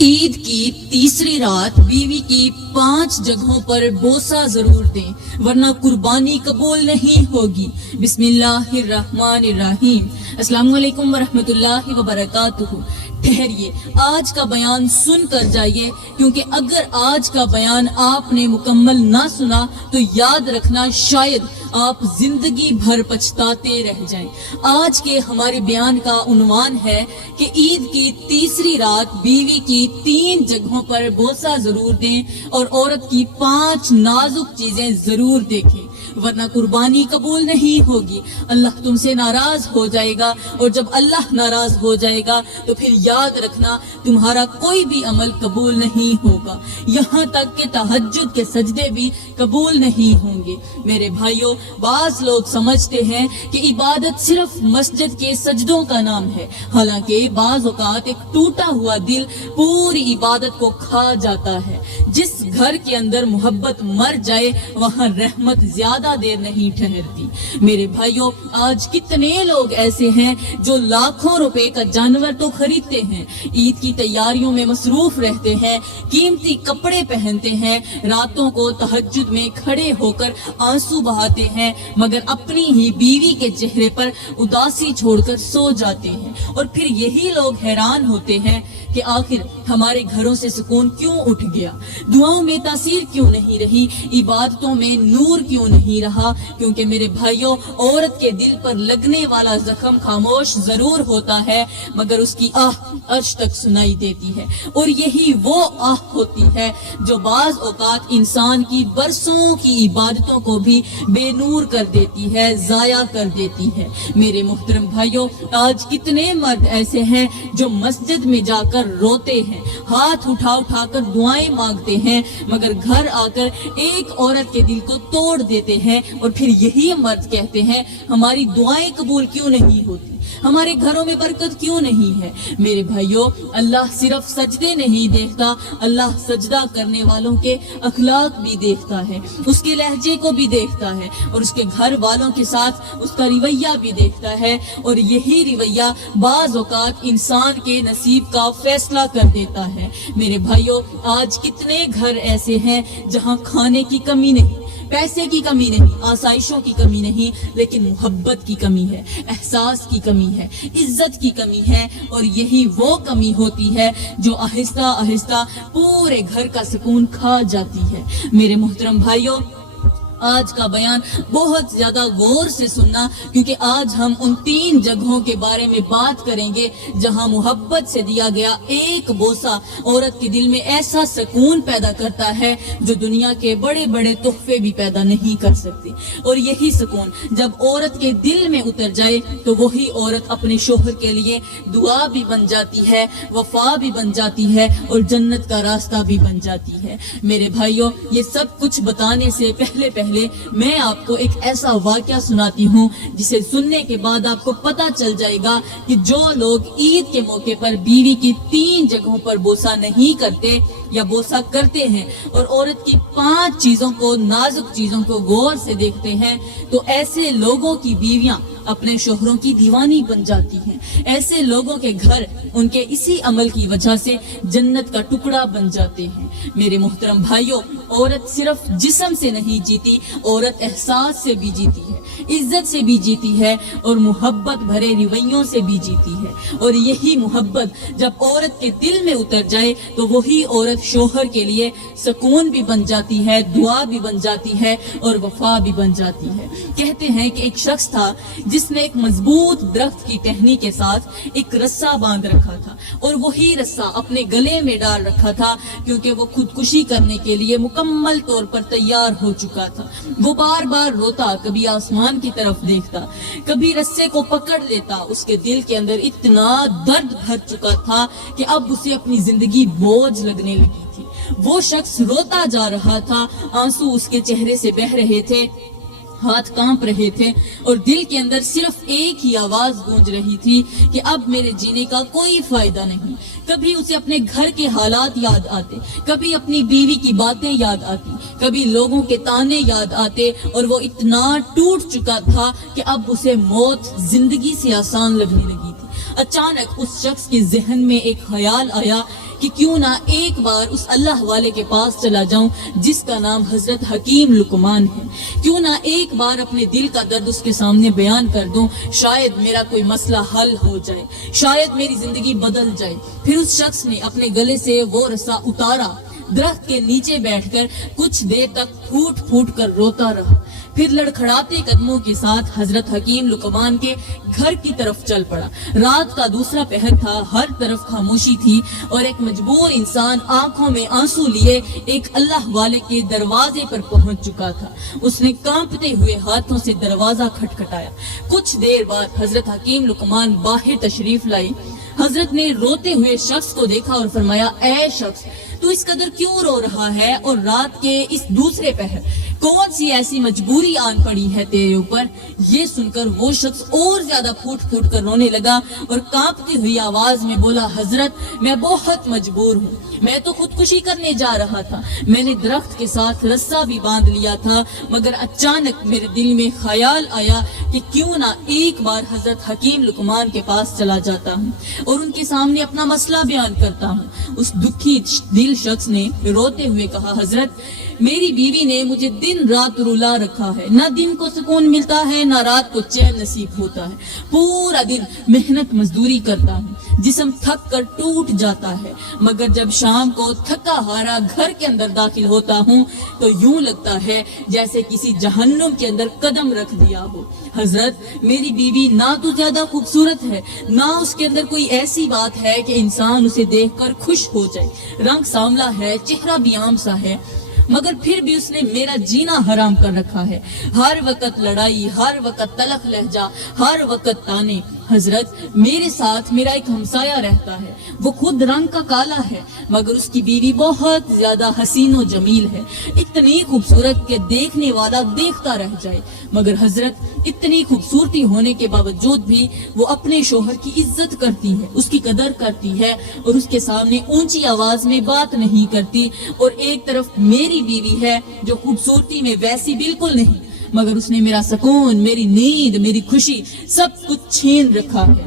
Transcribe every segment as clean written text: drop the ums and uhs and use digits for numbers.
عید کی تیسری رات بیوی کی 5 جگہوں پر بوسہ ضرور دیں ورنہ قربانی قبول نہیں ہوگی۔ بسم اللہ الرحمن الرحیم۔ السلام علیکم ورحمۃ اللہ وبرکاتہ۔ ٹھہریے، آج کا بیان سن کر جائیے، کیونکہ اگر آج کا بیان آپ نے مکمل نہ سنا تو یاد رکھنا شاید آپ زندگی بھر پچھتاتے رہ جائیں۔ آج کے ہمارے بیان کا عنوان ہے کہ عید کی تیسری رات بیوی کی 3 جگہوں پر بوسہ ضرور دیں اور عورت کی 5 نازک چیزیں ضرور دیکھیں ورنہ قربانی قبول نہیں ہوگی۔ اللہ تم سے ناراض ہو جائے گا، اور جب اللہ ناراض ہو جائے گا تو پھر یاد رکھنا تمہارا کوئی بھی عمل قبول نہیں ہوگا، یہاں تک کہ تہجد کے سجدے بھی قبول نہیں ہوں گے۔ میرے بھائیوں، بعض لوگ سمجھتے ہیں کہ عبادت صرف مسجد کے سجدوں کا نام ہے، حالانکہ بعض اوقات ایک ٹوٹا ہوا دل پوری عبادت کو کھا جاتا ہے۔ جس گھر کے اندر محبت مر جائے وہاں رحمت زیادہ دیر نہیں ٹھہرتی۔ میرے بھائیوں، آج کتنے لوگ ایسے ہیں جو لاکھوں روپے کا جانور تو خریدتے ہیں، عید کی تیاریوں میں مصروف رہتے ہیں، قیمتی کپڑے پہنتے ہیں، راتوں کو تہجد میں کھڑے ہو کر آنسو بہاتے ہیں، مگر اپنی ہی بیوی کے چہرے پر اداسی چھوڑ کر سو جاتے ہیں۔ اور پھر یہی لوگ حیران ہوتے ہیں کہ آخر ہمارے گھروں سے سکون کیوں اٹھ گیا، دعاؤں میں تاثیر کیوں نہیں رہی، عبادتوں میں نور کیوں نہیں رہا۔ کیونکہ میرے بھائیوں، عورت کے دل پر لگنے والا زخم خاموش ضرور ہوتا ہے، مگر اس کی آہ عرش تک سنائی دیتی ہے، اور یہی وہ آہ ہوتی ہے جو بعض اوقات انسان کی برسوں کی عبادتوں کو بھی بے نور کر دیتی ہے، ضائع کر دیتی ہے۔ میرے محترم بھائیوں، آج کتنے مرد ایسے ہیں جو مسجد میں جا کر روتے ہیں، ہاتھ اٹھا اٹھا کر دعائیں مانگتے ہیں، مگر گھر آ کر ایک عورت کے دل کو توڑ دیتے ہیں، اور پھر یہی مرد کہتے ہیں ہماری دعائیں قبول کیوں نہیں ہوتی، ہمارے گھروں میں برکت کیوں نہیں ہے۔ میرے بھائیوں، اللہ صرف سجدے نہیں دیکھتا، اللہ سجدہ کرنے والوں کے اخلاق بھی دیکھتا ہے، اس کے لہجے کو بھی دیکھتا ہے، اور اس کے گھر والوں کے ساتھ اس کا رویہ بھی دیکھتا ہے، اور یہی رویہ بعض اوقات انسان کے نصیب کا فیصلہ کر دیتا ہے۔ میرے بھائیوں، آج کتنے گھر ایسے ہیں جہاں کھانے کی کمی نہیں، پیسے کی کمی نہیں، آسائشوں کی کمی نہیں، لیکن محبت کی کمی ہے، احساس کی کمی ہے، عزت کی کمی ہے، اور یہی وہ کمی ہوتی ہے جو آہستہ آہستہ پورے گھر کا سکون کھا جاتی ہے۔ میرے محترم بھائیوں، آج کا بیان بہت زیادہ غور سے سننا، کیونکہ آج ہم ان 3 جگہوں کے بارے میں بات کریں گے جہاں محبت سے دیا گیا ایک بوسہ عورت کے دل میں ایسا سکون پیدا کرتا ہے جو دنیا کے بڑے بڑے تحفے بھی پیدا نہیں کر سکتے۔ اور یہی سکون جب عورت کے دل میں اتر جائے تو وہی عورت اپنے شوہر کے لیے دعا بھی بن جاتی ہے، وفا بھی بن جاتی ہے، اور جنت کا راستہ بھی بن جاتی ہے۔ میرے بھائیوں، یہ سب کچھ بتانے سے پہلے میں آپ کو ایک ایسا واقعہ سناتی ہوں جسے سننے کے بعد آپ کو پتا چل جائے گا کہ جو لوگ عید کے موقع پر بیوی کی 3 جگہوں پر بوسہ نہیں کرتے یا بوسہ کرتے ہیں اور عورت کی 5 چیزوں کو، نازک چیزوں کو غور سے دیکھتے ہیں، تو ایسے لوگوں کی بیویاں اپنے شوہروں کی دیوانی بن جاتی ہیں، ایسے لوگوں کے گھر ان کے اسی عمل کی وجہ سے جنت کا ٹکڑا بن جاتے ہیں۔ میرے محترم بھائیوں، عورت صرف جسم سے نہیں جیتی، عورت احساس سے بھی جیتی ہے، عزت سے بھی جیتی ہے، اور محبت بھرے رویوں سے بھی جیتی ہے۔ اور یہی محبت جب عورت کے دل میں اتر جائے تو وہی عورت شوہر کے لیے سکون بھی بن جاتی ہے، دعا بھی بن جاتی ہے، اور وفا بھی بن جاتی ہے۔ کہتے ہیں کہ ایک شخص تھا جس نے ایک مضبوط درخت کی ٹہنی کے ساتھ ایک رسا باندھ رکھا تھا، اور وہی رسا اپنے گلے میں ڈال رکھا تھا، کیونکہ وہ خودکشی کرنے کے لیے مکمل طور پر تیار ہو چکا تھا۔ وہ بار بار روتا، کبھی آسمان کی طرف دیکھتا، کبھی رسے کو پکڑ لیتا۔ اس کے دل کے اندر اتنا درد بھر چکا تھا کہ اب اسے اپنی زندگی بوجھ لگنے لگی تھی۔ وہ شخص روتا جا رہا تھا، آنسو اس کے چہرے سے بہہ رہے تھے، ہاتھ کانپ رہے تھے، اور دل کے اندر صرف ایک ہی آواز گونج رہی تھی کہ اب میرے جینے کا کوئی فائدہ نہیں۔ کبھی اسے اپنے گھر کے حالات یاد آتے، کبھی اپنی بیوی کی باتیں یاد آتی، کبھی لوگوں کے تانے یاد آتے، اور وہ اتنا ٹوٹ چکا تھا کہ اب اسے موت زندگی سے آسان لگنے لگی تھی۔ اچانک اس شخص کے ذہن میں ایک خیال آیا کہ کیوں نہ ایک بار اس اللہ والے کے پاس چلا جاؤں جس کا نام حضرت حکیم لقمان ہے، کیوں نہ ایک بار اپنے دل کا درد اس کے سامنے بیان کر دوں، شاید میرا کوئی مسئلہ حل ہو جائے، شاید میری زندگی بدل جائے۔ پھر اس شخص نے اپنے گلے سے وہ رسا اتارا، درخت کے نیچے بیٹھ کر کچھ دیر تک پھوٹ پھوٹ کر روتا رہا، پھر لڑکھڑاتے قدموں کے ساتھ حضرت حکیم لقمان کے گھر کی طرف چل پڑا۔ رات کا دوسرا پہر تھا، ہر طرف خاموشی تھی اور ایک مجبور انسان آنکھوں میں آنسو لیے ایک اللہ والے کے دروازے پر پہنچ چکا تھا۔ اس نے کانپتے ہوئے ہاتھوں سے دروازہ کھٹکھٹایا۔ کچھ دیر بعد حضرت حکیم لقمان باہر تشریف لائی۔ حضرت نے روتے ہوئے شخص کو دیکھا اور فرمایا، اے شخص، تو اس قدر کیوں رو رہا ہے اور رات کے اس دوسرے پہر کون سی ایسی مجبوری آن پڑی ہے تیرے اوپر؟ یہ سن کر وہ شخص اور زیادہ پھوٹ پھوٹ کر رونے لگا اور کانپتی ہوئی آواز میں بولا، حضرت میں بہت مجبور ہوں، میں تو خودکشی کرنے جا رہا تھا، میں نے درخت کے ساتھ رسا بھی باندھ لیا تھا، مگر اچانک میرے دل میں خیال آیا کہ کیوں نہ ایک بار حضرت حکیم لقمان کے پاس چلا جاتا ہوں اور ان کے سامنے اپنا مسئلہ بیان کرتا ہوں۔ اس دکھی دل شخص نے روتے ہوئے کہا، حضرت میری بیوی نے مجھے دن رات رلا رکھا ہے، نہ دن کو سکون ملتا ہے نہ رات کو چین نصیب ہوتا ہے، پورا دن محنت مزدوری کرتا ہوں، جسم تھک کر ٹوٹ جاتا ہے، مگر جب شام کو تھکا ہارا گھر کے اندر داخل ہوتا ہوں تو یوں لگتا ہے جیسے کسی جہنم کے اندر قدم رکھ دیا ہو۔ حضرت میری بیوی نہ تو زیادہ خوبصورت ہے، نہ اس کے اندر کوئی ایسی بات ہے کہ انسان اسے دیکھ کر خوش ہو جائے، رنگ سانولا ہے، چہرہ بھی عام سا ہے، مگر پھر بھی اس نے میرا جینا حرام کر رکھا ہے، ہر وقت لڑائی، ہر وقت تلخ لہجہ، ہر وقت تانے۔ حضرت میرے ساتھ میرا ایک ہمسایہ رہتا ہے، وہ خود رنگ کا کالا ہے، مگر اس کی بیوی بہت زیادہ حسین و جمیل ہے، اتنی خوبصورت کہ دیکھنے والا دیکھتا رہ جائے، مگر حضرت اتنی خوبصورتی ہونے کے باوجود بھی وہ اپنے شوہر کی عزت کرتی ہے، اس کی قدر کرتی ہے اور اس کے سامنے اونچی آواز میں بات نہیں کرتی، اور ایک طرف میری بیوی ہے جو خوبصورتی میں ویسی بالکل نہیں، مگر اس نے میرا سکون، میری نیند، میری خوشی سب کچھ چھین رکھا ہے۔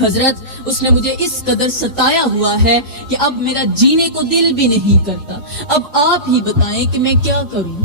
حضرت اس نے مجھے اس قدر ستایا ہوا ہے کہ اب میرا جینے کو دل بھی نہیں کرتا، اب آپ ہی بتائیں کہ میں کیا کروں۔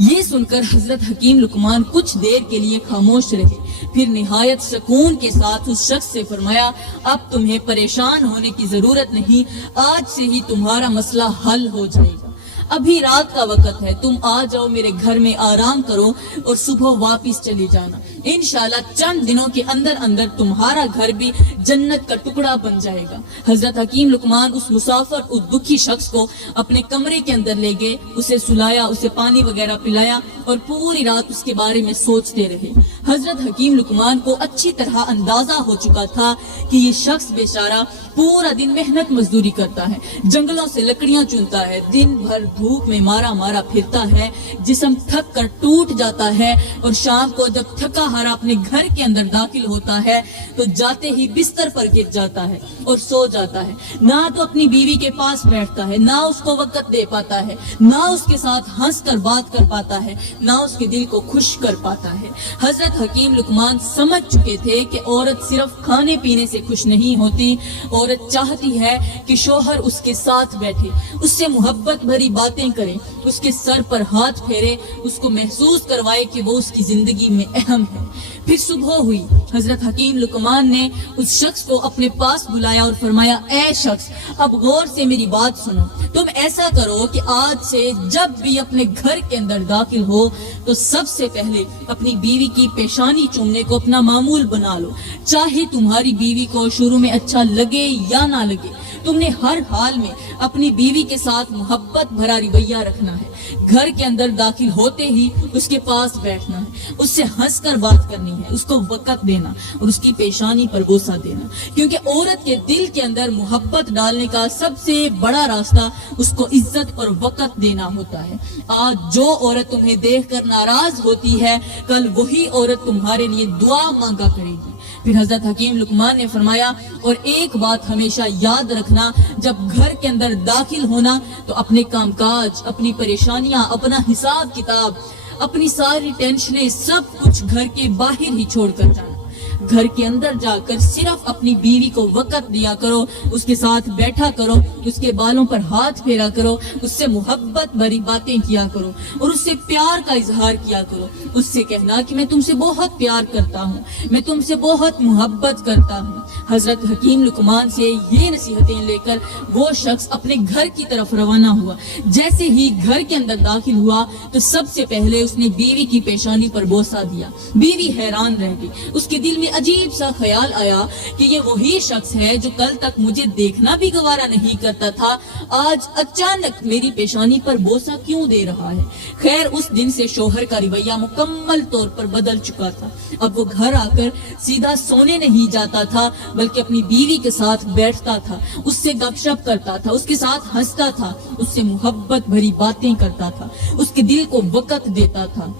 یہ سن کر حضرت حکیم لقمان کچھ دیر کے لیے خاموش رہے، پھر نہایت سکون کے ساتھ اس شخص سے فرمایا، اب تمہیں پریشان ہونے کی ضرورت نہیں، آج سے ہی تمہارا مسئلہ حل ہو جائے گا، ابھی رات کا وقت ہے، تم آ جاؤ میرے گھر میں آرام کرو اور صبح واپس چلی جانا، انشاءاللہ چند دنوں کے اندر اندر تمہارا گھر بھی جنت کا ٹکڑا بن جائے گا۔ حضرت حکیم لقمان اس مسافر، اس دکھی شخص کو اپنے کمرے کے اندر لے گئے، اسے سلایا، اسے پانی وغیرہ پلایا اور پوری رات اس کے بارے میں سوچتے رہے۔ حضرت حکیم لقمان کو اچھی طرح اندازہ ہو چکا تھا کہ یہ شخص بیچارہ پورا دن محنت مزدوری کرتا ہے، جنگلوں سے لکڑیاں چنتا ہے، دن بھر دھوپ میں مارا مارا پھرتا ہے، جسم تھک کر ٹوٹ جاتا ہے اور شام کو جب تھکا ہارا اپنے گھر کے اندر داخل ہوتا ہے تو جاتے ہی بستر پر گر جاتا ہے اور سو جاتا ہے، نہ تو اپنی بیوی کے پاس بیٹھتا ہے، نہ اس کو وقت دے پاتا ہے، نہ اس کے ساتھ ہنس کر بات کر پاتا ہے، نہ اس کے دل کو خوش کر پاتا ہے۔ حضرت حکیم لقمان سمجھ چکے تھے کہ عورت صرف کھانے پینے سے خوش نہیں ہوتی، عورت چاہتی ہے کہ شوہر اس کے ساتھ بیٹھے، اس سے محبت بھری باتیں کرے، اس کے سر پر ہاتھ پھیرے، اس کو محسوس کروائے کہ وہ اس کی زندگی میں اہم ہے۔ پھر صبح ہوئی، حضرت حکیم لقمان نے اس شخص کو اپنے پاس بلایا اور فرمایا، اے شخص، اب غور سے میری بات سنو، تم ایسا کرو کہ آج سے جب بھی اپنے گھر کے اندر داخل ہو تو سب سے پہلے اپنی بیوی کی پیشانی چومنے کو اپنا معمول بنا لو، چاہے تمہاری بیوی کو شروع میں اچھا لگے یا نہ لگے، تم نے ہر حال میں اپنی بیوی کے ساتھ محبت بھرا رویہ رکھنا ہے، گھر کے اندر داخل ہوتے ہی اس کے پاس بیٹھنا ہے، اس سے ہنس کر بات کرنی ہے، اس کو وقت دینا اور اس کی پیشانی پر بوسہ دینا، کیونکہ عورت کے دل کے اندر محبت ڈالنے کا سب سے بڑا راستہ اس کو عزت اور وقت دینا ہوتا ہے۔ آج جو عورت تمہیں دیکھ کر ناراض ہوتی ہے، کل وہی عورت تمہارے لیے دعا مانگا کرے گی۔ پھر حضرت حکیم لقمان نے فرمایا، اور ایک بات ہمیشہ یاد رکھنا، جب گھر کے اندر داخل ہونا تو اپنے کام کاج، اپنی پریشانیاں، اپنا حساب کتاب، اپنی ساری ٹینشنیں، سب کچھ گھر کے باہر ہی چھوڑ کر جانا۔ گھر کے اندر جا کر صرف اپنی بیوی کو وقت دیا کرو، اس کے ساتھ بیٹھا کرو، اس کے بالوں پر ہاتھ پھیرا کرو، اس سے محبت بھری باتیں کیا کرو اور اس سے پیار کا اظہار کیا کرو۔ اس سے کہنا کہ میں تم سے بہت پیار کرتا ہوں، میں تم سے بہت محبت کرتا ہوں۔ حضرت حکیم لقمان سے یہ نصیحتیں لے کر وہ شخص اپنے گھر کی طرف روانہ ہوا۔ جیسے ہی گھر کے اندر داخل ہوا تو سب سے پہلے اس نے بیوی کی پیشانی پر بوسہ دیا۔ بیوی حیران رہ گئی، اس کے دل میں عجیب سا خیال آیا کہ یہ وہی شخص ہے جو کل تک مجھے دیکھنا بھی گوارا نہیں کرتا تھا، آج اچانک میری پیشانی پر بوسہ کیوں دے رہا ہے؟ خیر اس دن سے شوہر کا رویہ مکمل طور پر بدل چکا تھا۔ اب وہ گھر آ کر سیدھا سونے نہیں جاتا تھا بلکہ اپنی بیوی کے ساتھ بیٹھتا تھا، اس سے گپ شپ کرتا تھا، اس کے ساتھ ہنستا تھا، اس سے محبت بھری باتیں کرتا تھا، اس کے دل کو وقت دیتا تھا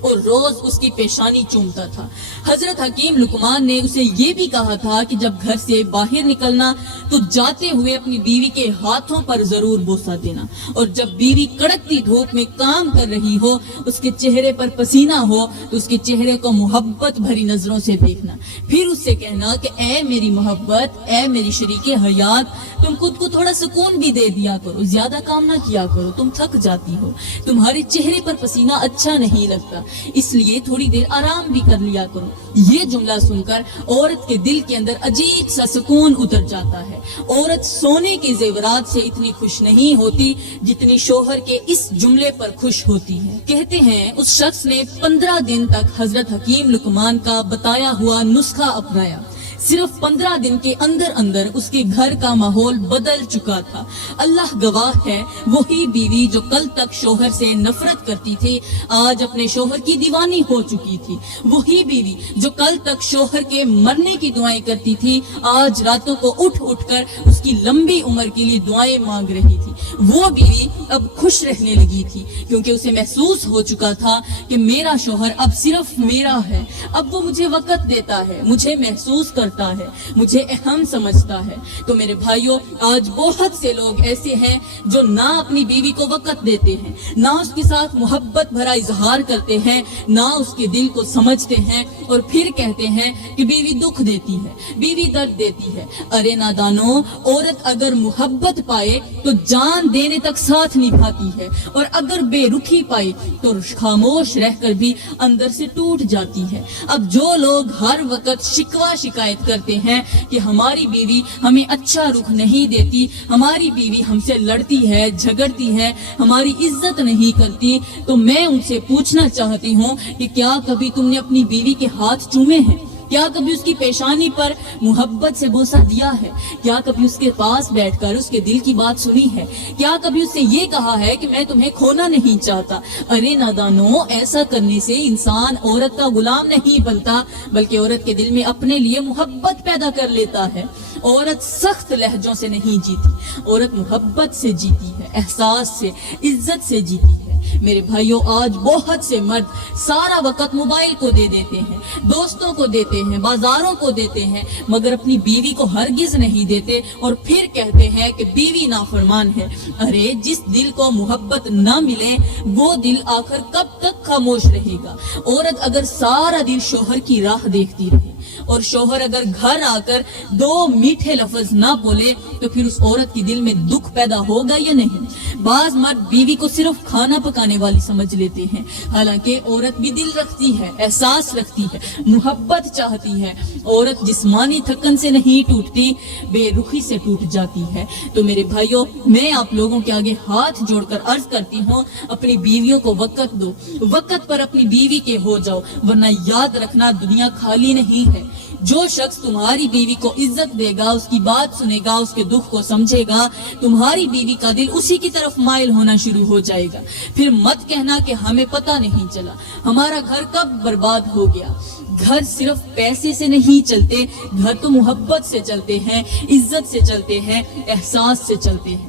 اور روز اس کی پیشانی چومتا تھا۔ حضرت حکیم لقمان نے اسے یہ بھی کہا تھا کہ جب گھر سے باہر نکلنا تو جاتے ہوئے اپنی بیوی کے ہاتھوں پر ضرور بوسہ دینا، اور جب بیوی کڑکتی دھوپ میں کام کر رہی ہو، اس کے چہرے پر پسینہ ہو تو اس کے چہرے کو محبت بھری نظروں سے دیکھنا، پھر اس سے کہنا کہ اے میری محبت، اے میری شریک حیات، تم خود کو تھوڑا سکون بھی دے دیا کرو، زیادہ کام نہ کیا کرو، تم تھک جاتی ہو، تمہارے چہرے پر پسینہ اچھا نہیں لگتا، اس لیے تھوڑی دیر آرام بھی کر لیا کرو۔ یہ جملہ سن کر عورت کے دل کے اندر عجیب سا سکون اتر جاتا ہے۔ عورت سونے کے زیورات سے اتنی خوش نہیں ہوتی جتنی شوہر کے اس جملے پر خوش ہوتی ہے۔ کہتے ہیں اس شخص نے 15 دن تک حضرت حکیم لقمان کا بتایا ہوا نسخہ اپنایا۔ صرف 15 دن کے اندر اندر اس کے گھر کا ماحول بدل چکا تھا۔ اللہ گواہ ہے، وہی بیوی جو کل تک شوہر سے نفرت کرتی تھی آج اپنے شوہر کی دیوانی ہو چکی تھی۔ وہی بیوی جو کل تک شوہر کے مرنے کی دعائیں کرتی تھی آج راتوں کو اٹھ اٹھ کر اس کی لمبی عمر کے لیے دعائیں مانگ رہی تھی۔ وہ بیوی اب خوش رہنے لگی تھی کیونکہ اسے محسوس ہو چکا تھا کہ میرا شوہر اب صرف میرا ہے، اب وہ مجھے وقت دیتا ہے، مجھے محسوس کرتا ہے، مجھے اہم سمجھتا ہے۔ تو میرے بھائیوں، آج بہت سے لوگ ایسے ہیں جو نہ اپنی بیوی کو وقت دیتے ہیں، نہ اس کے ساتھ محبت بھرا اظہار کرتے ہیں، نہ اس کے دل کو سمجھتے ہیں، اور پھر کہتے ہیں کہ بیوی دکھ دیتی ہے، بیوی درد دیتی ہے۔ ارے نادانو، عورت اگر محبت پائے تو جان دینے تک ساتھ نبھاتی ہے، اور اگر بے رخی پائے تو خاموش رہ کر بھی اندر سے ٹوٹ جاتی ہے۔ اب جو لوگ ہر وقت شکوہ شکایت کرتے ہیں کہ ہماری بیوی ہمیں اچھا رخ نہیں دیتی، ہماری بیوی ہم سے لڑتی ہے، جھگڑتی ہے، ہماری عزت نہیں کرتی، تو میں ان سے پوچھنا چاہتی ہوں کہ کیا کبھی تم نے اپنی بیوی کے ہاتھ چومے ہیں؟ کیا کبھی اس کی پیشانی پر محبت سے بوسہ دیا ہے؟ کیا کبھی اس کے پاس بیٹھ کر اس کے دل کی بات سنی ہے؟ کیا کبھی اس سے یہ کہا ہے کہ میں تمہیں کھونا نہیں چاہتا؟ ارے نادانو، ایسا کرنے سے انسان عورت کا غلام نہیں بنتا بلکہ عورت کے دل میں اپنے لیے محبت پیدا کر لیتا ہے۔ عورت سخت لہجوں سے نہیں جیتی، عورت محبت سے جیتی ہے، احساس سے، عزت سے جیتی ہے۔ میرے بھائیوں، آج بہت سے مرد سارا وقت موبائل کو دے دیتے ہیں، دوستوں کو دیتے ہیں، بازاروں کو دیتے ہیں، مگر اپنی بیوی کو ہرگز نہیں دیتے، اور پھر کہتے ہیں کہ بیوی نافرمان ہے۔ ارے جس دل کو محبت نہ ملے وہ دل آخر کب تک خاموش رہے گا؟ عورت اگر سارا دن شوہر کی راہ دیکھتی رہے اور شوہر اگر گھر آ کر 2 میٹھے لفظ نہ بولے تو پھر اس عورت کی دل میں دکھ پیدا ہوگا یا نہیں؟ بعض مرد بیوی کو صرف کھانا پکانے والی سمجھ لیتے ہیں، حالانکہ عورت بھی دل رکھتی ہے، احساس رکھتی ہے، محبت چاہتی ہے۔ عورت جسمانی تھکن سے نہیں ٹوٹتی، بے رخی سے ٹوٹ جاتی ہے۔ تو میرے بھائیوں، میں آپ لوگوں کے آگے ہاتھ جوڑ کر عرض کرتی ہوں، اپنی بیویوں کو وقت دو، وقت پر اپنی بیوی کے ہو جاؤ، ورنہ یاد رکھنا دنیا خالی نہیں ہے۔ جو شخص تمہاری بیوی کو عزت دے گا، اس کی بات سنے گا، اس کے دکھ کو سمجھے گا، تمہاری بیوی کا دل اسی کی طرف مائل ہونا شروع ہو جائے گا۔ پھر مت کہنا کہ ہمیں پتہ نہیں چلا، ہمارا گھر کب برباد ہو گیا۔ گھر صرف پیسے سے نہیں چلتے، گھر تو محبت سے چلتے ہیں، عزت سے چلتے ہیں، احساس سے چلتے ہیں۔